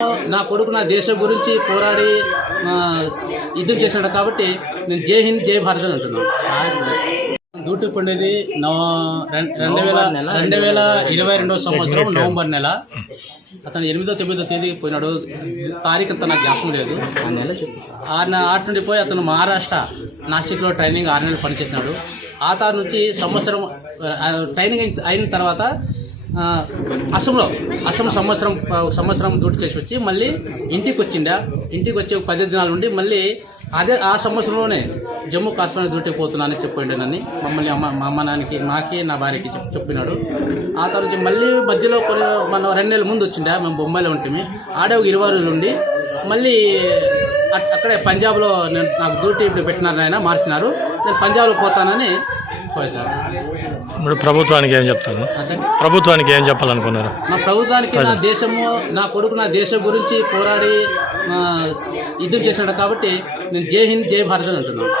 నా కొడుకు నా దేశం గురించి పోరాడి యుద్ధం చేశాడు కాబట్టి నేను జై హింద్ జై భారత్ అని అంటున్నాను. డ్యూటీ పండేది 2022 సంవత్సరం నవంబర్ నెల. అతను 8వ 9వ తేదీ పోయినాడు. తారీఖు అంతా నాకు జ్ఞాపకం లేదు. ఆట నుండి పోయి అతను మహారాష్ట్ర నాసిక్లో ట్రైనింగ్ 6 నెలలు పనిచేసినాడు. ఆ తర్వాత నుంచి ట్రైనింగ్ అయిన తర్వాత అస్సాం సంవత్సరం డ్యూటీ చేసి వచ్చి మళ్ళీ ఇంటికి వచ్చిండా. ఇంటికి వచ్చి 10 దినాల నుండి మళ్ళీ ఆ సంవత్సరంలోనే జమ్మూ కాశ్మీర్ డ్యూటీకి పోతున్నానని చెప్పిండేనని మమ్మల్ని మా అమ్మ నాన్నకి నాకే నా భార్యకి చెప్పినాడు. ఆ తర్వాత మళ్ళీ మధ్యలో మనం 2 నెలల ముందు వచ్చిండా. మేము బొంబాయిలో ఉంటుంది. ఆడే ఒక 20 రోజులు ఉండి మళ్ళీ అక్కడే పంజాబ్లో నాకు డ్యూటీ ఇప్పుడు పెట్టినారు, ఆయన మార్చినారు. నేను పంజాబ్లో పోతానని పోయేసారు. ఇప్పుడు ప్రభుత్వానికి ఏం చెప్తాను? ప్రభుత్వానికి ఏం చెప్పాలనుకున్నారు? మా ప్రభుత్వానికి నా కొడుకు నా దేశం గురించి పోరాడి యుద్ధం చేశాడు కాబట్టి నేను జై హింద్ జై భారత్ అని అంటున్నాను.